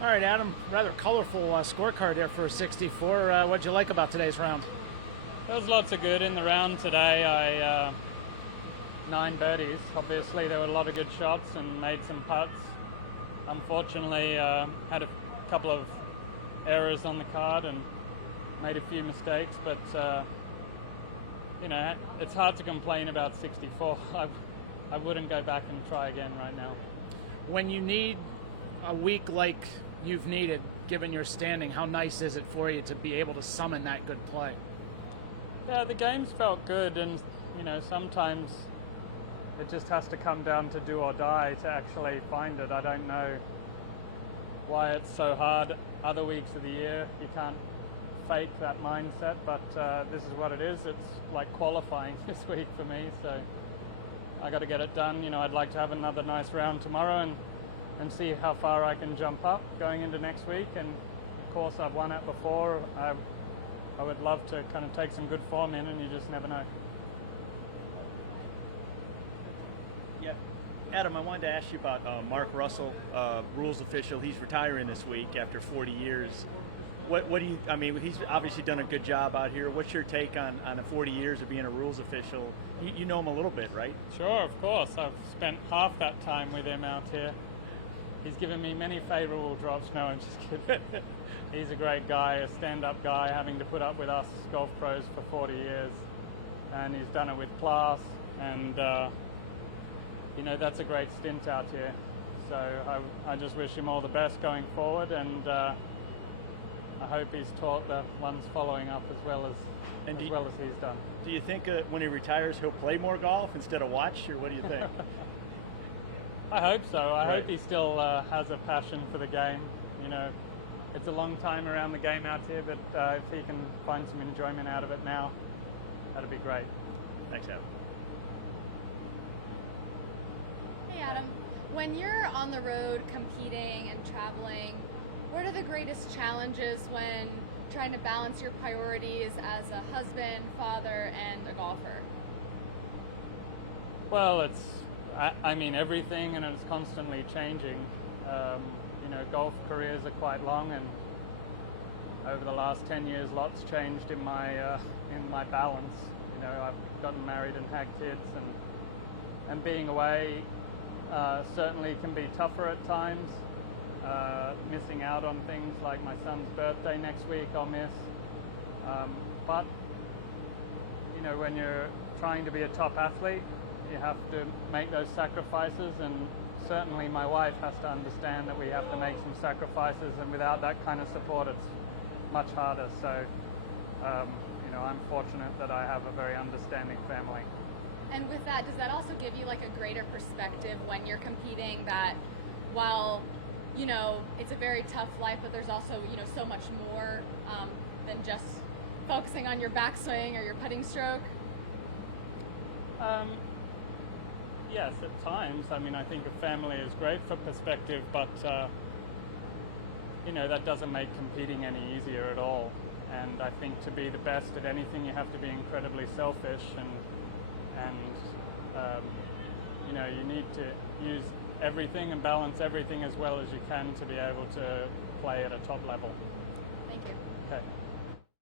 All right, Adam, rather colorful scorecard there for 64. What'd you like about today's round? There was lots of good in the round today. I 9 birdies. Obviously, there were a lot of good shots and made some putts. Unfortunately, had a couple of errors on the card and made a few mistakes. But it's hard to complain about 64. I wouldn't go back and try again right now. When you need a week like you've needed, given your standing, how nice is it for you to be able to summon that good play? Yeah, the games felt good, and sometimes it just has to come down to do or die to actually find it. I don't know why it's so hard. Other weeks of the year you can't fake that mindset, but this is what it is. It's like qualifying this week for me, so I got to get it done. I'd like to have another nice round tomorrow and see how far I can jump up going into next week. And of course, I've won it before. I would love to kind of take some good form in, and you just never know. Yeah, Adam, I wanted to ask you about Mark Russell, rules official. He's retiring this week after 40 years. What do you? I mean, he's obviously done a good job out here. What's your take on the 40 years of being a rules official? You know him a little bit, right? Sure, of course. I've spent half that time with him out here. He's given me many favorable drops. No, I'm just kidding. He's a great guy, a stand-up guy, having to put up with us golf pros for 40 years. And he's done it with class. And, that's a great stint out here. So I just wish him all the best going forward. And I hope he's taught the ones following up as well as he's done. Do you think when he retires he'll play more golf instead of watch, or what do you think? I hope so. I hope he still has a passion for the game. It's a long time around the game out here, but if he can find some enjoyment out of it now, that'd be great. Thanks, Adam. Hey, Adam. When you're on the road competing and traveling, what are the greatest challenges when trying to balance your priorities as a husband, father, and a golfer? Well, it's everything, and it's constantly changing. Golf careers are quite long, and over the last 10 years, lots changed in my balance. I've gotten married and had kids, and being away certainly can be tougher at times. Missing out on things like my son's birthday next week, I'll miss. But when you're trying to be a top athlete, you have to make those sacrifices, and certainly my wife has to understand that we have to make some sacrifices, and without that kind of support it's much harder. So I'm fortunate that I have a very understanding family. And with that, does that also give you like a greater perspective when you're competing, that while it's a very tough life, but there's also so much more than just focusing on your backswing or your putting stroke? Yes, at times. I think a family is great for perspective, but that doesn't make competing any easier at all. And I think to be the best at anything, you have to be incredibly selfish, and you need to use everything and balance everything as well as you can to be able to play at a top level. Thank you. Okay.